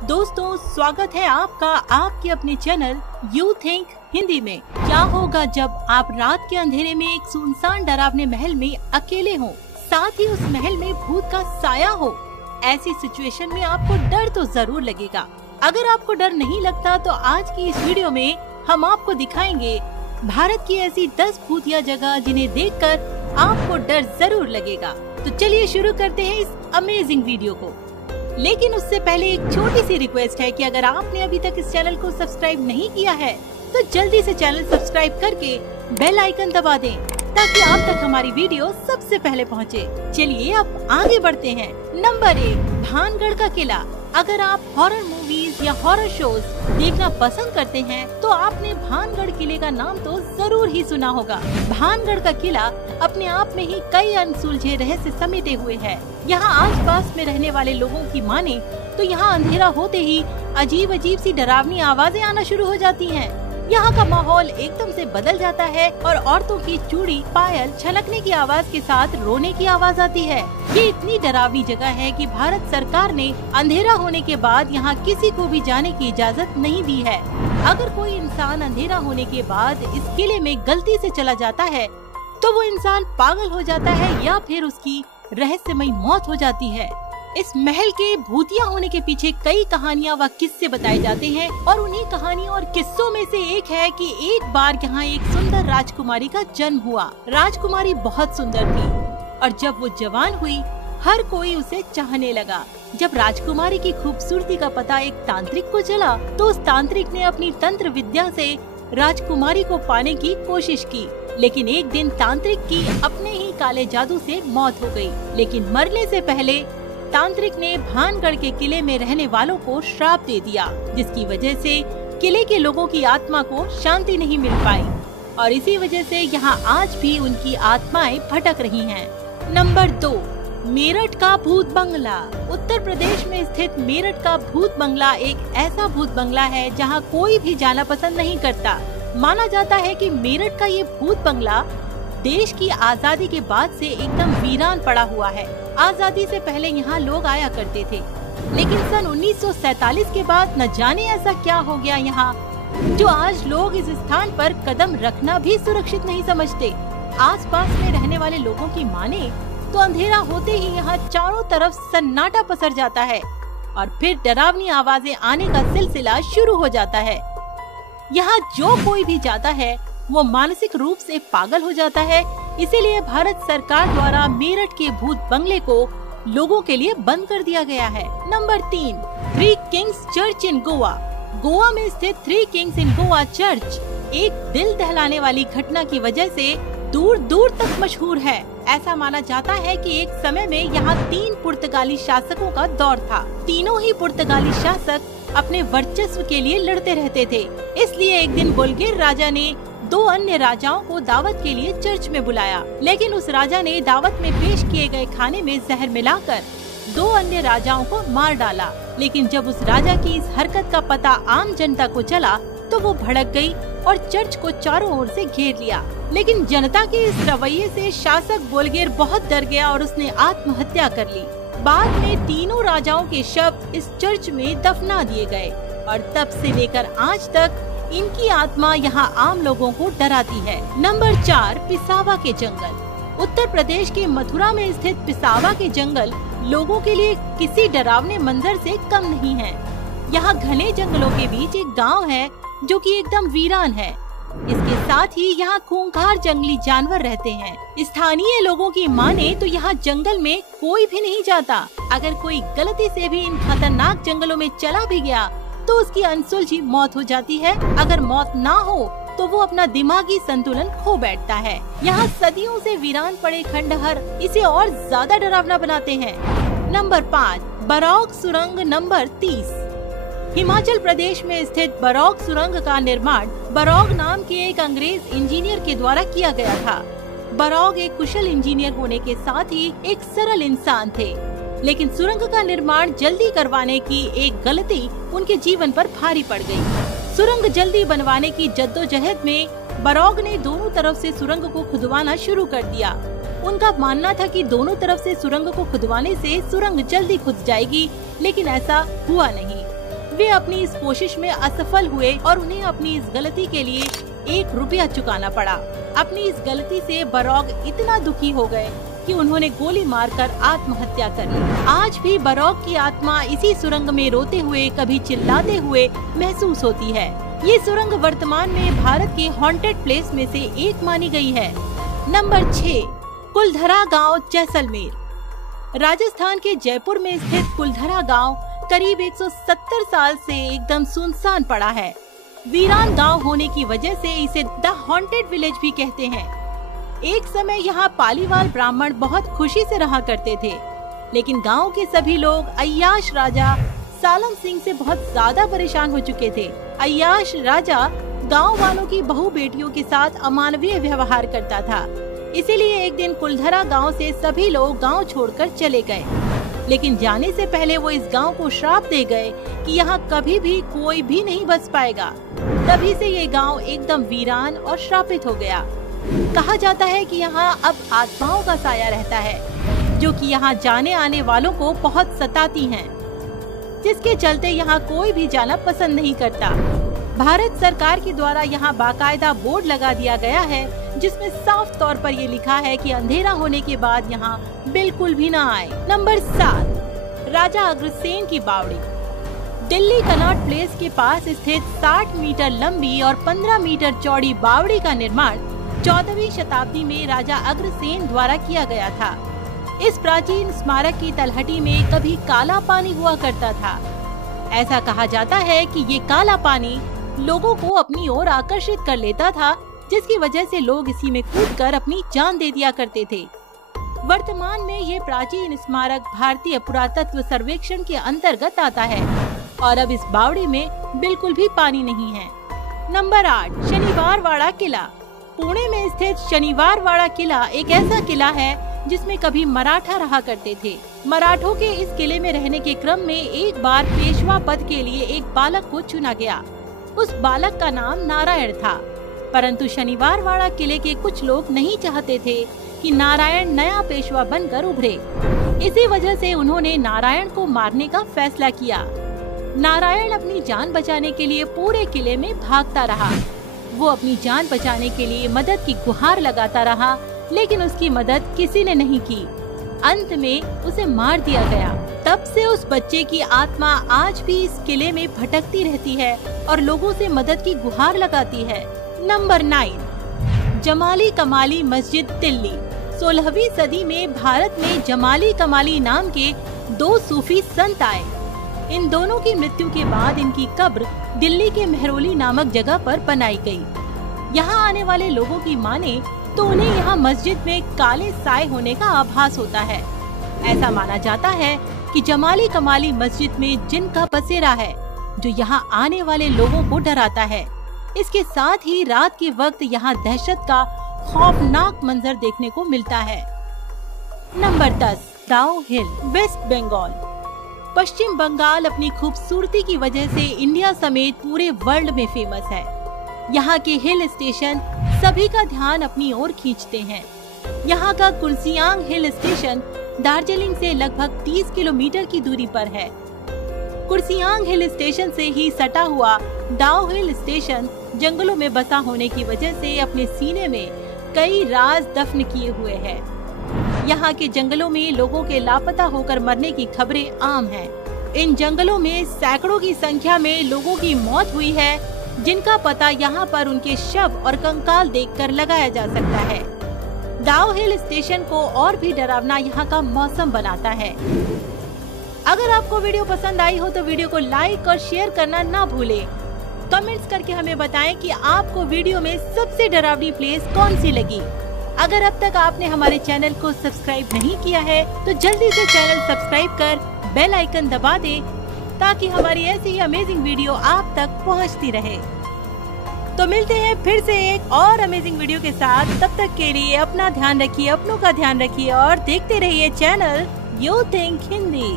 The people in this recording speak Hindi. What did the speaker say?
दोस्तों, स्वागत है आपका आपके अपने चैनल यू थिंक हिंदी में। क्या होगा जब आप रात के अंधेरे में एक सुनसान डरावने महल में अकेले हो, साथ ही उस महल में भूत का साया हो। ऐसी सिचुएशन में आपको डर तो जरूर लगेगा। अगर आपको डर नहीं लगता तो आज की इस वीडियो में हम आपको दिखाएंगे भारत की ऐसी 10 भूतिया जगह जिन्हें देखकर आपको डर जरूर लगेगा। तो चलिए शुरू करते हैं इस अमेजिंग वीडियो को। लेकिन उससे पहले एक छोटी सी रिक्वेस्ट है कि अगर आपने अभी तक इस चैनल को सब्सक्राइब नहीं किया है तो जल्दी से चैनल सब्सक्राइब करके बेल आइकन दबा दें ताकि आप तक हमारी वीडियो सबसे पहले पहुंचे। चलिए अब आगे बढ़ते हैं। नंबर 1, भानगढ़ का किला। अगर आप हॉरर मूवीज या हॉरर शोज देखना पसंद करते हैं तो आपने भानगढ़ किले का नाम तो जरूर ही सुना होगा। भानगढ़ का किला अपने आप में ही कई अनसुलझे रहस्य समेटे हुए है। यहाँ आसपास में रहने वाले लोगों की माने तो यहाँ अंधेरा होते ही अजीब अजीब सी डरावनी आवाजें आना शुरू हो जाती हैं। यहाँ का माहौल एकदम से बदल जाता है और औरतों की चूड़ी, पायल छलकने की आवाज के साथ रोने की आवाज आती है। ये इतनी डरावनी जगह है कि भारत सरकार ने अंधेरा होने के बाद यहाँ किसी को भी जाने की इजाजत नहीं दी है। अगर कोई इंसान अंधेरा होने के बाद इस किले में गलती से चला जाता है तो वो इंसान पागल हो जाता है या फिर उसकी रहस्यमयी मौत हो जाती है। इस महल के भूतिया होने के पीछे कई कहानियां व किस्से बताए जाते हैं और उन्हीं कहानियों और किस्सों में से एक है कि एक बार यहाँ एक सुंदर राजकुमारी का जन्म हुआ। राजकुमारी बहुत सुंदर थी और जब वो जवान हुई हर कोई उसे चाहने लगा। जब राजकुमारी की खूबसूरती का पता एक तांत्रिक को चला तो उस तांत्रिक ने अपनी तंत्र विद्या से राजकुमारी को पाने की कोशिश की, लेकिन एक दिन तांत्रिक की अपने ही काले जादू से मौत हो गई। लेकिन मरने से पहले तांत्रिक ने भानगढ़ के किले में रहने वालों को श्राप दे दिया, जिसकी वजह से किले के लोगों की आत्मा को शांति नहीं मिल पाई और इसी वजह से यहाँ आज भी उनकी आत्माएं भटक रही हैं। नंबर 2, मेरठ का भूत बंगला। उत्तर प्रदेश में स्थित मेरठ का भूत बंगला एक ऐसा भूत बंगला है जहाँ कोई भी जाना पसंद नहीं करता। माना जाता है कि मेरठ का ये भूत बंगला देश की आजादी के बाद से एकदम वीरान पड़ा हुआ है। आजादी से पहले यहाँ लोग आया करते थे, लेकिन सन 1947 के बाद न जाने ऐसा क्या हो गया यहाँ जो आज लोग इस स्थान पर कदम रखना भी सुरक्षित नहीं समझते। आसपास में रहने वाले लोगों की माने तो अंधेरा होते ही यहाँ चारों तरफ सन्नाटा पसर जाता है और फिर डरावनी आवाजें आने का सिलसिला शुरू हो जाता है। यहाँ जो कोई भी जाता है वो मानसिक रूप से पागल हो जाता है। इसीलिए भारत सरकार द्वारा मेरठ के भूत बंगले को लोगों के लिए बंद कर दिया गया है। नंबर 3, 3 किंग्स चर्च इन गोवा। गोवा में स्थित 3 किंग्स इन गोवा चर्च एक दिल दहलाने वाली घटना की वजह से दूर दूर तक मशहूर है। ऐसा माना जाता है कि एक समय में यहाँ 3 पुर्तगाली शासकों का दौर था। तीनों ही पुर्तगाली शासक अपने वर्चस्व के लिए लड़ते रहते थे। इसलिए एक दिन बुल्गेर राजा ने 2 अन्य राजाओं को दावत के लिए चर्च में बुलाया, लेकिन उस राजा ने दावत में पेश किए गए खाने में जहर मिलाकर 2 अन्य राजाओं को मार डाला। लेकिन जब उस राजा की इस हरकत का पता आम जनता को चला तो वो भड़क गई और चर्च को चारों ओर से घेर लिया। लेकिन जनता के इस रवैये से शासक बुल्गेर बहुत डर गया और उसने आत्महत्या कर ली। बाद में तीनों राजाओं के शव इस चर्च में दफना दिए गए और तब से लेकर आज तक इनकी आत्मा यहाँ आम लोगों को डराती है। नंबर 4, पिसावा के जंगल। उत्तर प्रदेश के मथुरा में स्थित पिसावा के जंगल लोगों के लिए किसी डरावने मंजर से कम नहीं है। यहाँ घने जंगलों के बीच एक गांव है जो कि एकदम वीरान है। इसके साथ ही यहाँ खूंखार जंगली जानवर रहते हैं। स्थानीय लोगों की माने तो यहाँ जंगल में कोई भी नहीं जाता। अगर कोई गलती से भी इन खतरनाक जंगलों में चला भी गया तो उसकी अनसुलझी मौत हो जाती है। अगर मौत ना हो तो वो अपना दिमागी संतुलन खो बैठता है। यहाँ सदियों से वीरान पड़े खंडहर इसे और ज्यादा डरावना बनाते हैं। नंबर 5, बरौग सुरंग। नंबर 30, हिमाचल प्रदेश में स्थित बरौग सुरंग का निर्माण बरौग नाम के एक अंग्रेज इंजीनियर के द्वारा किया गया था। बरौग एक कुशल इंजीनियर होने के साथ ही एक सरल इंसान थे, लेकिन सुरंग का निर्माण जल्दी करवाने की एक गलती उनके जीवन पर भारी पड़ गई। सुरंग जल्दी बनवाने की जद्दोजहद में बरौग ने दोनों तरफ से सुरंग को खुदवाना शुरू कर दिया। उनका मानना था कि दोनों तरफ से सुरंग को खुदवाने से सुरंग जल्दी खुद जाएगी, लेकिन ऐसा हुआ नहीं। वे अपनी इस कोशिश में असफल हुए और उन्हें अपनी इस गलती के लिए 1 रुपया चुकाना पड़ा। अपनी इस गलती से बरौग इतना दुखी हो गए कि उन्होंने गोली मारकर आत्महत्या कर ली। आज भी बरौग की आत्मा इसी सुरंग में रोते हुए, कभी चिल्लाते हुए महसूस होती है। ये सुरंग वर्तमान में भारत के हॉन्टेड प्लेस में से एक मानी गई है। नंबर 6, कुलधरा गांव, जैसलमेर। राजस्थान के जयपुर में स्थित कुलधरा गांव करीब 170 साल से एकदम सुनसान पड़ा है। वीरान गांव होने की वजह से इसे द हॉन्टेड विलेज भी कहते हैं। एक समय यहाँ पालीवाल ब्राह्मण बहुत खुशी से रहा करते थे, लेकिन गांव के सभी लोग अय्याश राजा सालम सिंह से बहुत ज्यादा परेशान हो चुके थे। अय्याश राजा गांव वालों की बहू बेटियों के साथ अमानवीय व्यवहार करता था। इसीलिए एक दिन कुलधरा गांव से सभी लोग गांव छोड़कर चले गए, लेकिन जाने से पहले वो इस गांव को श्राप दे गए कि यहाँ कभी भी कोई भी नहीं बस पाएगा। तभी से ये गांव एकदम वीरान और श्रापित हो गया। कहा जाता है कि यहाँ अब आत्माओं का साया रहता है, जो कि यहाँ जाने आने वालों को बहुत सताती हैं, जिसके चलते यहाँ कोई भी जाना पसंद नहीं करता। भारत सरकार के द्वारा यहाँ बाकायदा बोर्ड लगा दिया गया है, जिसमें साफ तौर पर ये लिखा है कि अंधेरा होने के बाद यहाँ बिल्कुल भी ना आए। नंबर 7, राजा अग्रसेन की बावड़ी। दिल्ली कनॉट प्लेस के पास स्थित 60 मीटर लंबी और 15 मीटर चौड़ी बावड़ी का निर्माण 14वीं शताब्दी में राजा अग्रसेन द्वारा किया गया था। इस प्राचीन स्मारक की तलहटी में कभी काला पानी हुआ करता था। ऐसा कहा जाता है कि ये काला पानी लोगों को अपनी ओर आकर्षित कर लेता था, जिसकी वजह से लोग इसी में कूदकर अपनी जान दे दिया करते थे। वर्तमान में ये प्राचीन स्मारक भारतीय पुरातत्व सर्वेक्षण के अंतर्गत आता है और अब इस बावड़ी में बिल्कुल भी पानी नहीं है। नंबर 8, शनिवारवाड़ा किला। पुणे में स्थित शनिवारवाड़ा किला एक ऐसा किला है जिसमें कभी मराठा रहा करते थे। मराठों के इस किले में रहने के क्रम में एक बार पेशवा पद के लिए एक बालक को चुना गया। उस बालक का नाम नारायण था, परंतु शनिवारवाड़ा किले के कुछ लोग नहीं चाहते थे कि नारायण नया पेशवा बनकर उभरे। इसी वजह से उन्होंने नारायण को मारने का फैसला किया। नारायण अपनी जान बचाने के लिए पूरे किले में भागता रहा। वो अपनी जान बचाने के लिए मदद की गुहार लगाता रहा, लेकिन उसकी मदद किसी ने नहीं की। अंत में उसे मार दिया गया। तब से उस बच्चे की आत्मा आज भी इस किले में भटकती रहती है और लोगों से मदद की गुहार लगाती है। नंबर 9, जमाली कमाली मस्जिद, दिल्ली। 16वीं सदी में भारत में जमाली कमाली नाम के 2 सूफी संत आए। इन दोनों की मृत्यु के बाद इनकी कब्र दिल्ली के मेहरौली नामक जगह पर बनाई गई। यहाँ आने वाले लोगों की माने तो उन्हें यहाँ मस्जिद में काले साए होने का आभास होता है। ऐसा माना जाता है कि जमाली कमाली मस्जिद में जिन का बसेरा है, जो यहाँ आने वाले लोगों को डराता है। इसके साथ ही रात के वक्त यहाँ दहशत का खौफनाक मंजर देखने को मिलता है। नंबर 10, दाओ हिल, वेस्ट बंगाल। पश्चिम बंगाल अपनी खूबसूरती की वजह से इंडिया समेत पूरे वर्ल्ड में फेमस है। यहाँ के हिल स्टेशन सभी का ध्यान अपनी ओर खींचते हैं। यहाँ का कुर्सियांग हिल स्टेशन दार्जिलिंग से लगभग 30 किलोमीटर की दूरी पर है। कुर्सियांग हिल स्टेशन से ही सटा हुआ दाओ हिल स्टेशन जंगलों में बसा होने की वजह से अपने सीने में कई राज दफन किए हुए है। यहाँ के जंगलों में लोगों के लापता होकर मरने की खबरें आम हैं। इन जंगलों में सैकड़ों की संख्या में लोगों की मौत हुई है, जिनका पता यहाँ पर उनके शव और कंकाल देखकर लगाया जा सकता है। दाओ हिल स्टेशन को और भी डरावना यहाँ का मौसम बनाता है। अगर आपको वीडियो पसंद आई हो तो वीडियो को लाइक और शेयर करना ना भूलें। कमेंट्स करके हमें बताएं कि आपको वीडियो में सबसे डरावनी प्लेस कौन सी लगी। अगर अब तक आपने हमारे चैनल को सब्सक्राइब नहीं किया है तो जल्दी से चैनल सब्सक्राइब कर बेल आइकन दबा दें, ताकि हमारी ऐसी अमेजिंग वीडियो आप तक पहुंचती रहे। तो मिलते हैं फिर से एक और अमेजिंग वीडियो के साथ। तब तक के लिए अपना ध्यान रखिए, अपनों का ध्यान रखिए और देखते रहिए चैनल यू थिंक हिंदी।